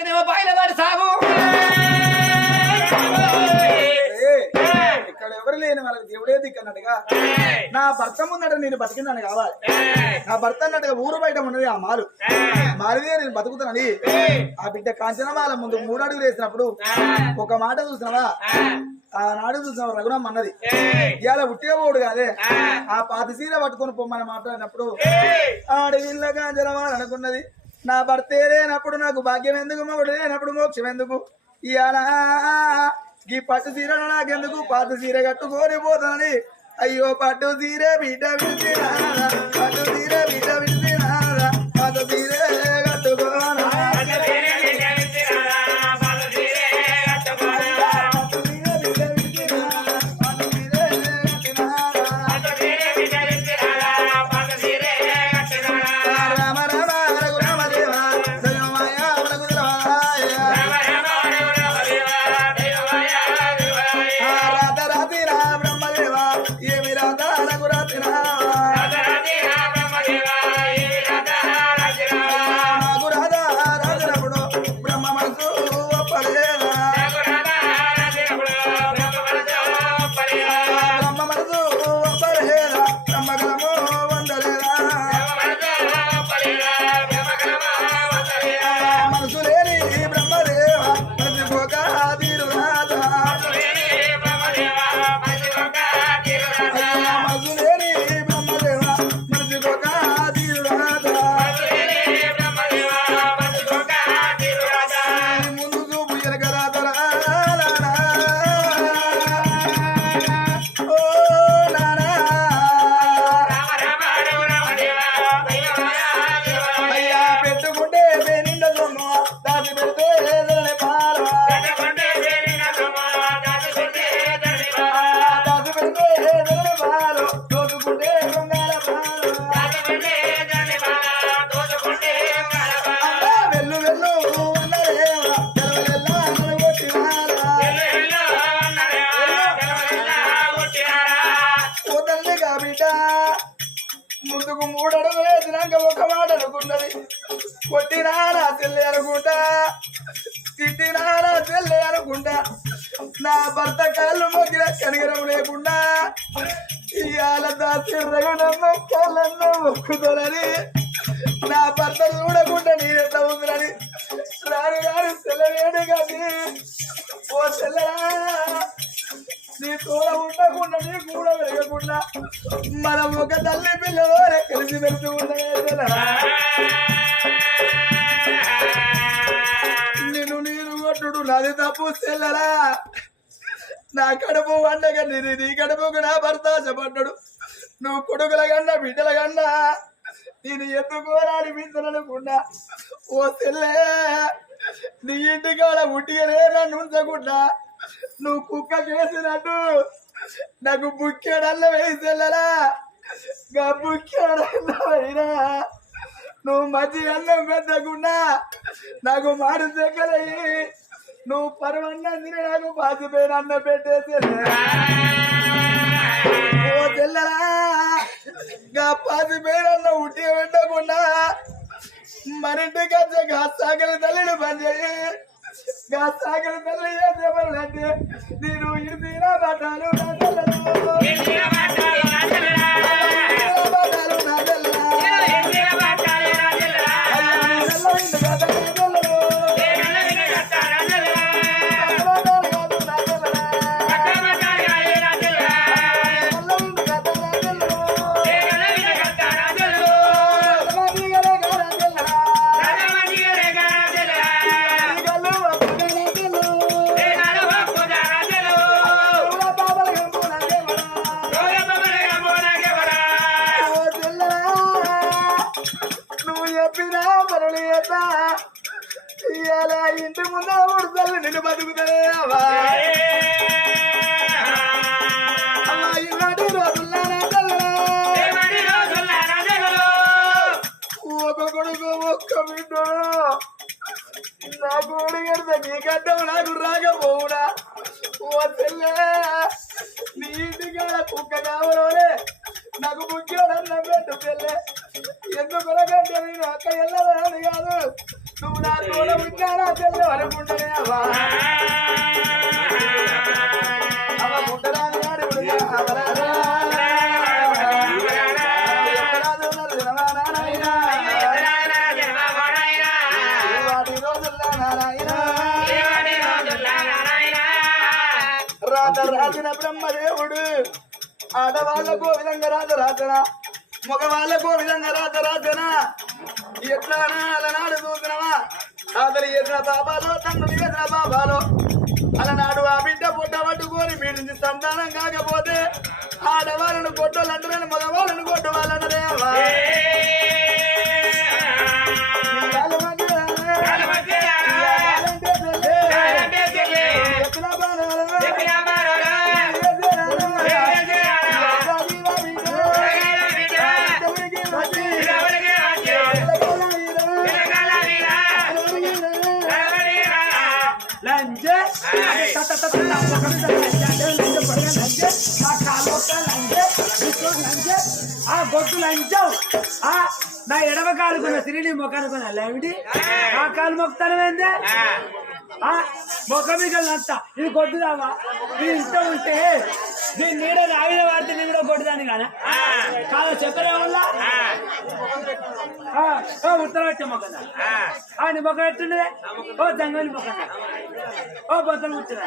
నేనేమో సాగు. ఇక్కడ ఎవరు లేని వాళ్ళకి దేవుడే దిక్కన్నట్టుగా నా భర్త ముందట నేను బతికిందని కావాలి. నా భర్త అన్నట్టుగా ఊరు బయట ఉన్నది ఆ మారు మారుదే నేను బతుకుతానని. ఆ బిడ్డ కాంచనమాల ముందు మూడు అడుగులు వేసినప్పుడు ఒక మాట చూసినావా? ఆనాడు చూసినావు రఘురామ్ అన్నది. ఇవాళ ఉట్టిగా పోడు కాదే. ఆ పాత సీర పట్టుకొని పొమ్మని మాట్లాడినప్పుడు ఆడవిల్ల కాంచనమాల అనుకున్నది. నా భర్తే లేనప్పుడు నాకు భాగ్యం ఎందుకు? మొగుడు లేనప్పుడు మోక్షం ఎందుకు? ఇవాళ ఈ పట్టు చీర నాకెందుకు? పాత సీర కట్టుకొని పోతానని. అయ్యో పట్టు చీర బిడ్డ పట్టు చీర బిడ్డ నా భర్త కాళ్ళు మొగ్గిన కనిగరం లేకుండా ఇవాళ దాసి రఘునమ్మ కాళ్ళన్న మొక్కుతానని నా భర్త చూడకుండా నేనెట్ట ఉందని రాని రాని సెల్లవేడు కానీ ఓ సెల్లరా నీ తోడ ఉండకుండా నీ కూడ పెరగకుండా మనం ఒక తల్లి పిల్లలు కలిసి పెడుతూ ఉండగా చూడు నాది తప్పు చెల్లరా నా కడుపు వండగా నేను నీ కడుపుకు నా భర్త చెప్పడ్డాడు నువ్వు కొడుకుల కన్నా బిడ్డల కన్నా నేను ఎత్తుకోరాని మించననుకున్నా ఓ తెల్లే నీ ఇంటికాడ ఉట్టిగానే నన్ను ఉంచకుండా నువ్వు కుక్క చేసినట్టు నాకు బుక్కేడల్ల వేసేళ్ళరా గా బుక్కేడల్ల అయినా నువ్వు మంచి అన్నం పెట్టకుండా నాకు మారు చెక్కలయ్యి. నువ్వు పరవన్నం తిని నాకు పాసిపోయిన అన్న పెట్టేసి. ఓ తెల్లరా గా పాసిపోయిన అన్నం ఉట్టి పెట్టకుండా మరింటికి వచ్చే గా సాగలి తల్లిని పని చేయి. గా సాగలి తల్లి ఏం చెప్పాలంటే నేను ఇది బట్టాలు చేస్తా ఇవాళ ఇంటి ముందు ఉడతలు నిన్ను బతుకుతావా ఇలాంటి రోజుల్లో నా తెల్లరా, ఒక కొడుకు ఒక్క బిడ్డ నా కోడి కడితే నీ గడ్డం నాకు రాకపోవునా? ఓ తెల్లే నీ ఇంటికాడ కుక్క కావలోనే నాకు ముఖ్యం పెట్టు తెల్లే ఎందుకు రకంటే నేను అక్క వెళ్ళదని కాదు నువ్వు నా తోడ ఉంటానా తెల్ల అనుకుంటనే అవ్వా అవ గుండరాని వాడి ఉడుగా అవరారా. ఎక్కడాదో ఉన్నారు జనమానా నాయనా. వాటి రోజుల్లో నారాయణ. రాత రాసిన బ్రహ్మదేవుడు ఆడవాళ్ళకు ఓ విధంగా రాత రాతన మగవాళ్ళకు ఓ విధంగా రాజ రాజనా ఎట్లా అలనాడు చూసినవా? తాతలు ఎదుర బాబాలో తండ్రి ఎదుర బాబాలో. అలనాడు ఆ బిడ్డ పుట్ట పట్టుకొని మీ నుంచి సంతానం కాకపోతే ఆడవాళ్ళను కొట్టాలంటారని మగవాళ్ళను కొట్టవాలన్నదే ఆ గొట్టు లంచం ఆ నా ఎడవ కాలుకున్న స్త్రీని మొక్కనుకున్న లేమిటి ఆ కాలు మొక్కుతానమేందే ఆ మొక్క మీద నచ్చ ఇది కొట్టుదావా ఇది ఇష్టం ఉంటే దీని నీడ రాగిన వాడితే నీ కూడా కొట్టుదాని కాదా కాదు చెప్పలే వల్ల ఉత్తరం వచ్చే మొక్క ఆ. నీ మొక్క పెట్టుండే ఓ జంగలి మొక్క ఓ బొత్తలు కూర్చున్నా.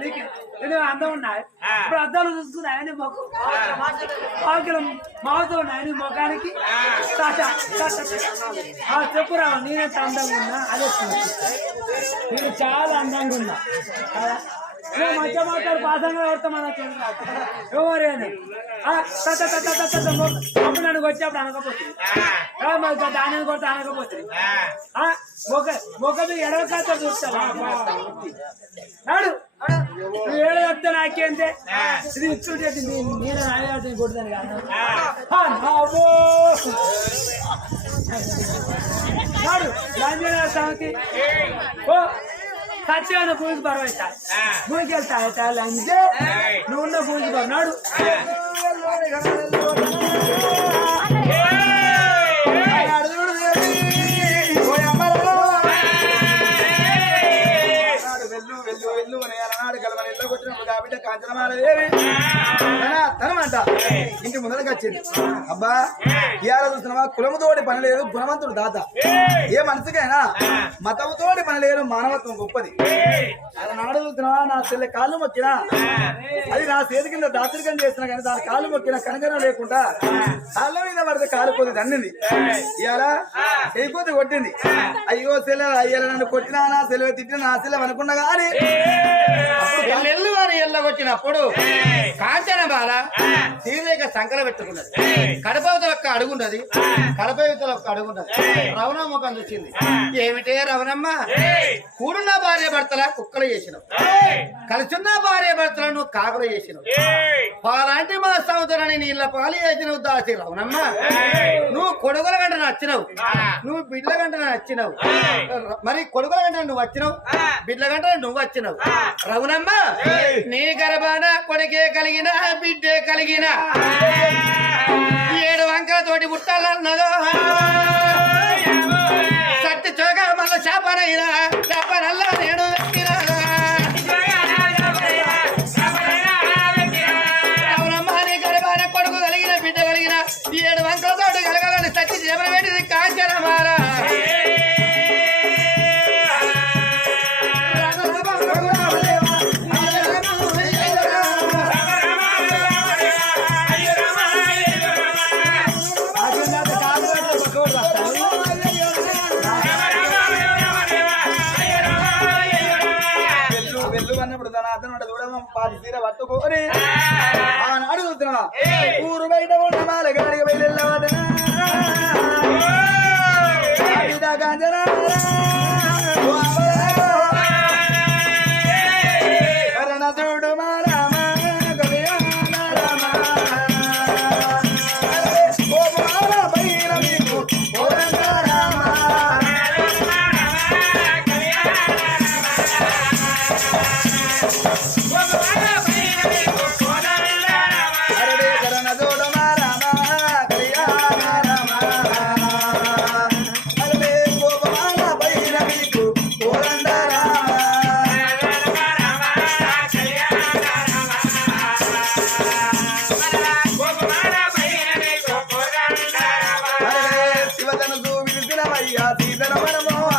నీకు నేను అందం ఉన్నాయి. ఇప్పుడు అద్దాలు చూసుకున్నాయి నీ మొక్క? ఆకిల మాతో ఉన్నాయి నీ మొఖానికి చెప్పురా నేనెంత అందంగా ఉన్నా? అదే నేను చాలా అందంగా ఉన్నా. మంచిగా మాట్లాడు పాసంగా కొడతా మన ఎవరేను అప్పుడు నన్ను వచ్చేప్పుడు అనకపోతుంది. దాని కొడితే అనకపోతుంది. మీద ఎడవ కాత చూస్తావా? నాడు నువ్వు ఏడు చెప్తే నాకేంటే? ఇది ఇచ్చుంటే నేను నాయగాడిని కొడుతాను కాదు. లంజన సంగతి ఓ సత్యమైన భూమికి పర్వతా భూమికి వెళ్తా భూమికి పర్నాడు వెళ్ళు ఆ బిడ్డ కాంచనమాలదేవి తనమంట ఇంటి ముందరకు వచ్చింది అబ్బా ఇవాళ చూస్తున్నావా కులముతోటి పని లేదు గుణవంతుడు దాత ఏ మనసుకైనా మతముతోటి పని లేదు మానవత్వం గొప్పది అలనాడు చూస్తున్నావా నా చెల్లె కాళ్ళు మొక్కినా అది నా చేతి కింద దాతరికం చేస్తున్నా కానీ దాని కాళ్ళు మొక్కిన కనకరం లేకుండా కాళ్ళ మీద పడితే కాలు కొద్ది దండింది ఇవాళ చేయి కొద్ది కొట్టింది అయ్యో సెలవు అయ్యాల నన్ను కొట్టినా నా సెలవు తిట్టినా నా సెలవు అనుకున్నా కానీ ఎల్లగొచ్చినప్పుడు కాంచన బాల తీరేక సంకర పెట్టుకున్నది. కడపవతల ఒక్క అడుగున్నది. కడపవతల ఒక్క అడుగున్నది. రవణ ముఖం చూసింది. ఏమిటే రవణమ్మ? కూడున్న భార్య భర్తల కుక్కలు చేసినావు. కలిసున్న భార్య భర్తలను కాకులు చేసినావు. పాలాంటి మా సముద్రాన్ని నీళ్ళ పాలు చేసినవు దాసి రవణమ్మ నువ్వు కొడుకుల గంట నచ్చినావు. నువ్వు బిడ్ల గంట నచ్చినావు. మరి కొడుకుల గంట నువ్వు వచ్చినావు? బిడ్ల గంట నువ్వు వచ్చినావు. రవునమ్మ నీ గర్భాన కొడుకే కలిగిన బిడ్డే కలిగిన. ఏడు వంకల తోటి పుట్టాలన్నదో సత్తి చోక మళ్ళా చేపనైనా చేపనల్లా నేను. తోటి కలగాలని కాంచనమారా వెళ్ళు వెళ్ళు అన్నప్పుడు తన అతను చూడమం పాతి తీర పట్టుకొని. ఆనాడు చూస్తున్నా ఊరు బయట దేవతను చూపిదినమయ్యా సీతన మనమో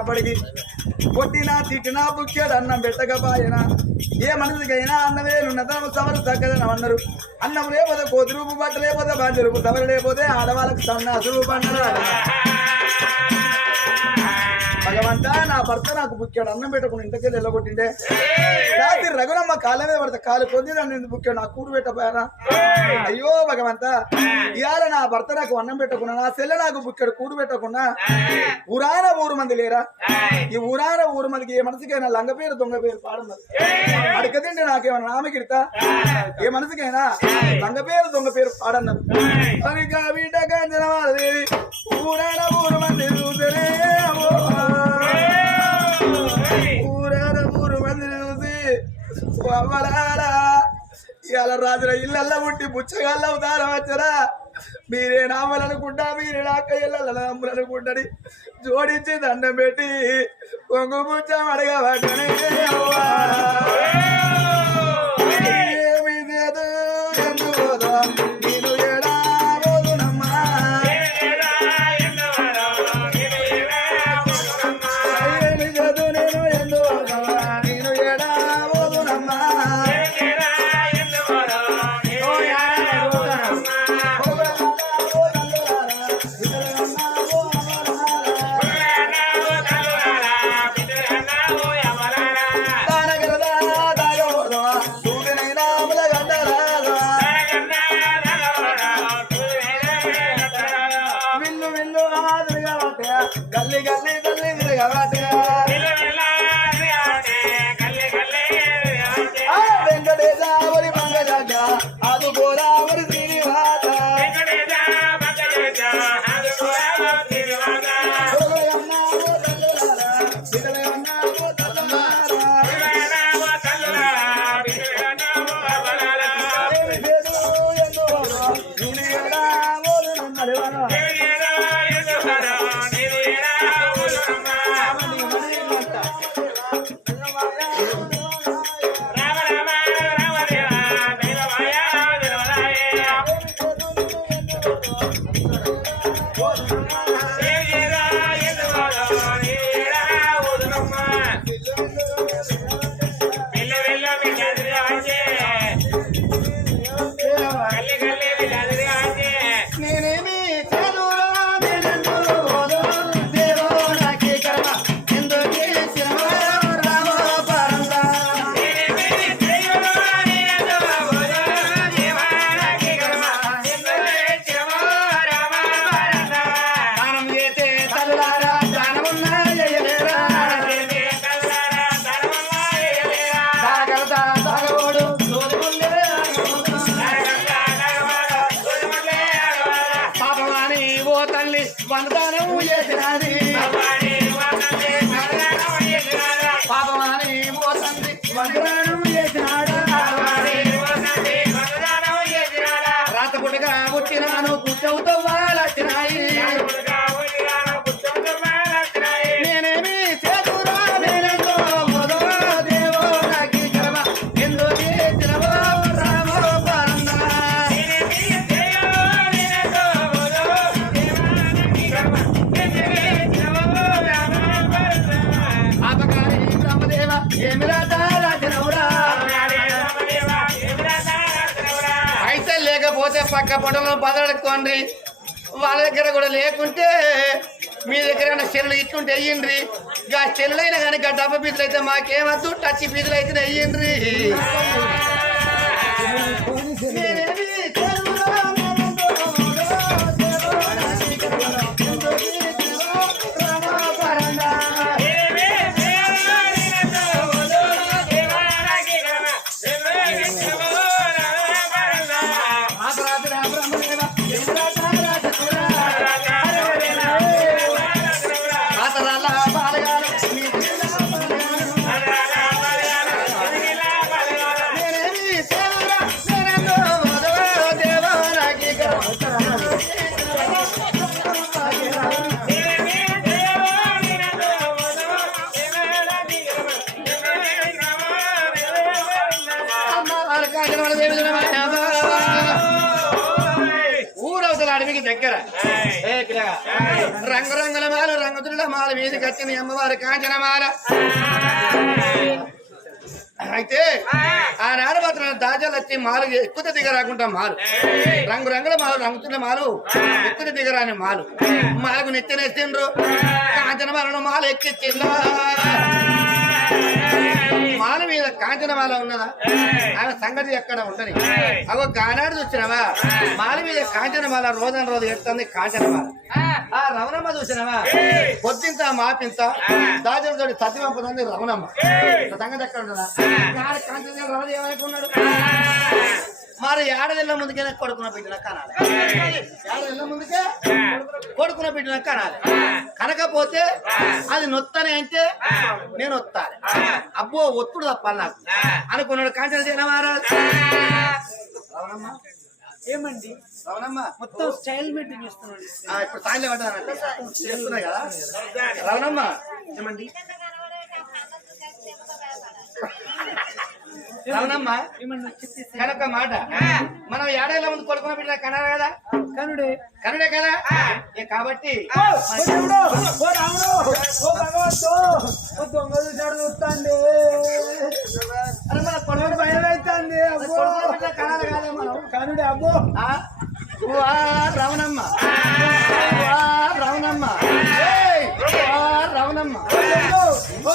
లేదు ఇప్పటికప్పటికి కొట్టినా తిట్టినా బుక్కాడు అన్నం పెట్టకపోయినా ఏ మనిషికైనా అన్నమే ఉన్నతనం సవరు చక్కదనం అన్నారు. అన్నం లేకపోతే కోతి రూపు బట్ట లేకపోతే బాధ్య రూపు సవరు లేకపోతే ఆడవాళ్ళకి సన్నాసు రూపు అన్నారు భగవంతా నా భర్త నాకు బుక్కాడు అన్నం పెట్టకుండా ఇంటికి వెళ్ళగొట్టిండే. రాత్రి రఘునమ్మ కాళ్ళ మీద పడితే కాలు పొంది నన్ను బుక్కాడు నా కూడు పెట్టబోయారా అయ్యో భగవంతా ఇవాళ నా భర్త నాకు అన్నం పెట్టకుండా నా సెల్ల నాకు బుక్కాడు కూడు పెట్టకుండా. ఊరాన ఊరు మంది లేరా? ఈ ఊరాన ఊరు మందికి ఏ మనసుకైనా లంగ పేరు దొంగ పేరు పాడన్నది అడగదండి నాకేమన్నా నామకిడతా ఏ మనసుకైనా లంగ పేరు దొంగ పేరు పాడన్నారు ఊరాన ఊరు మంది చూసరే అమ్మలారా ఇవాళ రాజుల ఇళ్ళల్లో ఉండి బుచ్చగల్ల అవతారం వచ్చరా మీరే నామలనుకుంటా మీరే నాక ఇళ్ళ నమ్ములనుకుంటని జోడించి దండం పెట్టి కొంగు బుచ్చం అడగబట్టనే అక్క పక్క పొడలో వాళ్ళ దగ్గర కూడా లేకుంటే మీ దగ్గర చెల్లెలు ఇట్లుంటే వెయ్యండి. గా చెల్లైన కానీ గా డబ్బ పీసులు అయితే మాకేమద్దు టచ్ పీసులు అయితే అయ్యిండ్రి రంగురంగుల మాల రంగుతుల మాల వీధి వచ్చిన అమ్మవారి కాంచనమాల అయితే ఆనాడు మాత్రం దాజాలు వచ్చి మాలు ఎక్కువ దిగరాకుండా మాలు. రంగు రంగుల మాలు రంగుతున్న మాలు ఎక్కువ దిగరాని మాలు. మాలకు నెత్తినేసిండ్రు కాంచన మాలను మాలు ఎక్కిచ్చిండ్రు మాల మీద కాంచన మాల ఉన్నదా? ఆమె సంగతి ఎక్కడ ఉండని అగో గానాడు చూసినావా? మాల మీద కాంచన మాల రోజన రోజు ఎడుతుంది కాంచన మాల. ఆ. రమణమ్మ చూసినావా? పొద్దుంత మాపింత దాజలతో సతి పంపుతుంది రమణమ్మ. సంగతి ఎక్కడ ఉన్నదా ఆడ కాంచన ఏమనుకున్నాడు? మరి ఏడదెళ్ళ ముందుకే కొడుకున పెట్టిన కనాలి. ఏడదెళ్ళ ముందుకే కొడుకున పెట్టిన కనాలి. కనకపోతే అది నొత్తనే అంటే నేను వస్తాను అబ్బో ఒత్తుడు తప్పాలి నాకు. అనుకున్నాడు కాంచన మహారాజ్ రవణమ్మ. ఏమండి? రవణమ్మ. మొత్తం స్టైల్ మెయింటైన్ చేస్తున్నాడు. ఇప్పుడు సాయంలో పడ్డానంటే చేస్తున్నాయి కదా. రవణమ్మ. ఏమండి? చెప్పేసి. కనుక మాట. మనం ఏడేళ్ళ ముందు కొడుకున పెట్టిన కనాలి కదా? కనుడే. కనుడే కదా? ఏ కాబట్టి కనుడే అబ్బో! రవణమ్మ. రవణమ్మ. రవణమ్మ. ఓ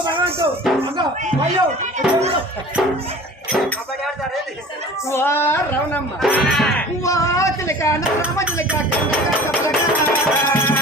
భగవంతు అయ్యో! రవణమ్మ వా చిలక రామ చిలక కనక